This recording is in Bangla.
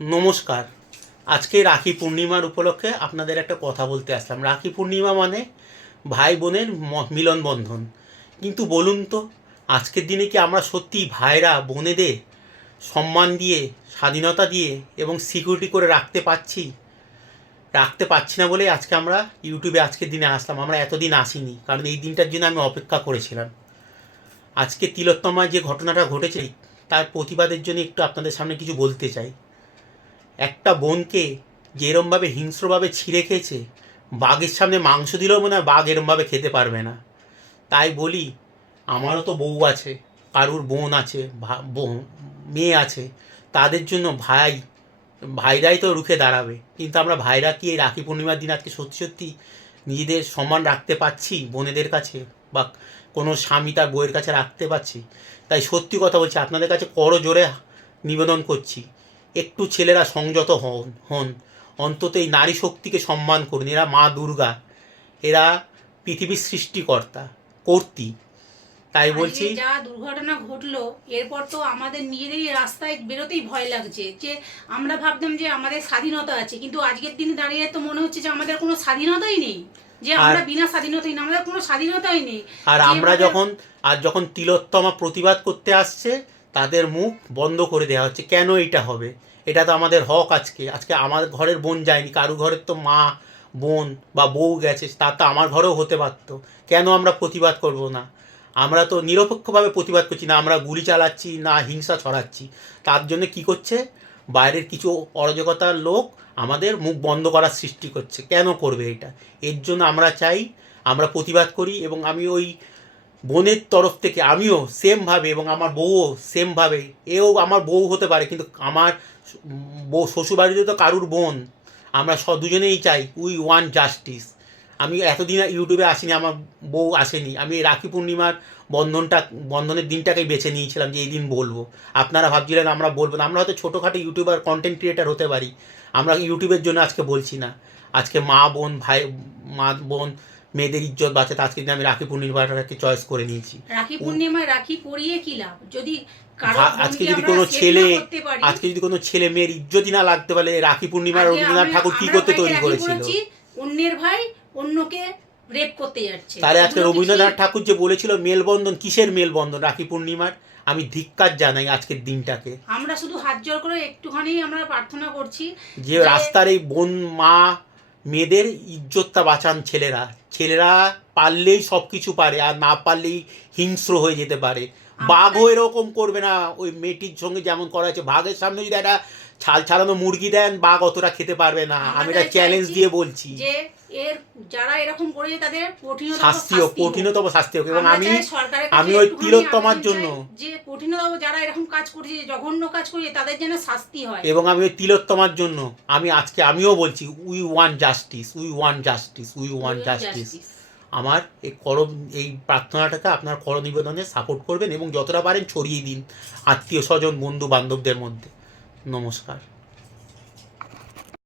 নমস্কার। আজকে রাখি পূর্ণিমার উপলক্ষে আপনাদের একটা কথা বলতে আসলাম। রাখি পূর্ণিমা মানে ভাই বোনের মিলন বন্ধন। কিন্তু বলুন তো, আজকের দিনে কি আমরা সত্যি ভাইরা বোনেদের সম্মান দিয়ে, স্বাধীনতা দিয়ে এবং সিকিউরিটি করে রাখতে পারছি না বলেই আজকে আমরা ইউটিউবে আজকের দিনে আসলাম। আমরা এতদিন আসিনি, কারণ এই দিনটার জন্য আমি অপেক্ষা করেছিলাম। আজকে তিলোত্তমায় যে ঘটনাটা ঘটেছে তার প্রতিবাদের জন্য একটু আপনাদের সামনে কিছু বলতে চাই। একটা বোনকে যে এরমভাবে হিংস্রভাবে ছিঁড়ে খেয়েছে, বাঘের সামনে মাংস দিলেও মনে হয় বাঘ এরমভাবে খেতে পারবে না। তাই বলি, আমারও তো বউ আছে, কারুর বোন আছে, মেয়ে আছে, তাদের জন্য ভাইরাই তো রুখে দাঁড়াবে। কিন্তু আমরা ভাইরা কি এই রাখি পূর্ণিমার দিন আজকে সত্যি সত্যি নিজেদের সম্মান রাখতে পারছি বোনেদের কাছে, বা কোনো স্বামী তার বউয়ের কাছে রাখতে পারছি? তাই সত্যি কথা বলছি, আপনাদের কাছে করজোড়ে নিবেদন করছি, একটু ছেলেরা সংযত হন। অন্তত এই নারী শক্তিকে সম্মান করুন। এরা মা দুর্গা, এরা পৃথিবীর সৃষ্টিকর্তা, কর্ত্রী। তাই বলছি, যা দুর্ঘটনা ঘটলো এরপর তো আমাদের নিজেদেরই রাস্তায় বেরোতেই ভয় লাগছে। যে আমরা ভাবতাম যে আমাদের স্বাধীনতা আছে, কিন্তু আজকের দিনে দাঁড়িয়ে তো মনে হচ্ছে যে আমাদের কোনো স্বাধীনতাই নেই, যে আমরা বিনা স্বাধীনতাই না, আমাদের কোনো স্বাধীনতাই নেই। আর আমরা যখন তিলোত্তমা প্রতিবাদ করতে আসছে, তাদের মুখ বন্ধ করে দেওয়া হচ্ছে। কেন এটা হবে? এটা তো আমাদের হক। আজকে আমার ঘরের বোন যায়নি, কারু ঘরের তো মা বোন বা বউ গেছে, তা তো আমার ঘরেও হতে পারতো। কেন আমরা প্রতিবাদ করব না? আমরা তো নিরপেক্ষভাবে প্রতিবাদ করছি না, আমরা গুলি চালাচ্ছি না হিংসা ছড়াচ্ছি। তার জন্য কি করছে বাইরের কিছু অরাজকতার লোক আমাদের মুখ বন্ধ করার সৃষ্টি করছে। কেন করবে এটা? এর জন্য আমরা চাই, আমরা প্রতিবাদ করি। এবং আমি ওই বোনের তরফ থেকে আমিও সেমভাবে, এবং আমার বউও সেমভাবে, এও আমার বউ হতে পারে কিন্তু আমার বউ শ্বশুরবাড়িতে তো কারুর বোন। আমরা দুজনেই চাই উই ওয়ান্ট জাস্টিস। আমি এতদিন ইউটিউবে আসিনি, আমার বউ আসেনি, আমি রাখি পূর্ণিমার বন্ধনের দিনটাকেই বেছে নিয়েছিলাম যে এই দিন বলবো। আপনারা ভাবছিলেন আমরা বলবো না, আমরা হয়তো ছোটোখাটো ইউটিউবার কন্টেন্ট ক্রিয়েটার হতে পারি, আমরা ইউটিউবের জন্য আজকে বলছি না। আজকে মা বোন মেয়েদের ইজ্জত বাঁচাতে আজকে আমি রাখি পূর্ণিমাটাকে চয়েস করে নিয়েছি। রাখি পূর্ণিমায় রাখি পরিয়ে কি লাভ, যদি আজকে যদি কোনো ছেলে মেয়ের ইজ্জতই না লাগতে পারে, রাখি পূর্ণিমার রবীন্দ্রনাথ ঠাকুর কি করতে তৈরি করেছিল? অন্যের ভাই অন্যকে রেপ করতে যাচ্ছে। তাহলে আজকে রবীন্দ্রনাথ ঠাকুর যে বলেছিল মেলবন্ধন, কিসের মেলবন্ধন? রাখি পূর্ণিমার। আমি ধিক্কার জানাই আজকের দিনটাকে। আমরা শুধু হাত জোড় করে একটুখানি আমরা প্রার্থনা করছি যে রাস্তার এই বোন মা মেয়েদের ইজ্জতটা বাঁচান। ছেলেরা পারলেই সব কিছু পারে, আর না পারলেই হিংস্র হয়ে যেতে পারে। বাঘও এরকম করবে না ওই মেয়েটির সঙ্গে যেমন করা হয়েছে। বাঘের সামনে যদি একটা ছাল ছাড়ানো মুরগি দেন, বাঘ অতটা খেতে পারবে না। আমি এটা চ্যালেঞ্জ দিয়ে বলছি যে যারা এরকম করে তাদের কঠিনতম শাস্তি হোক। এবং আমি ওই তিলোত্তমার জন্য, যে কঠিনতম যারা এরকম কাজ করছে, জঘন্য কাজ করছে, তাদের যেন শাস্তি হয়। এবং আমি ওই তিলোত্তমার জন্য আমিও বলছি উই ওয়ান্ট জাস্টিস। আমার এই প্রার্থনাটাকে আপনার নিবেদনে সাপোর্ট করবেন এবং যতটা পারেন ছড়িয়ে দিন আত্মীয় স্বজন বন্ধু বান্ধবদের মধ্যে। নমস্কার।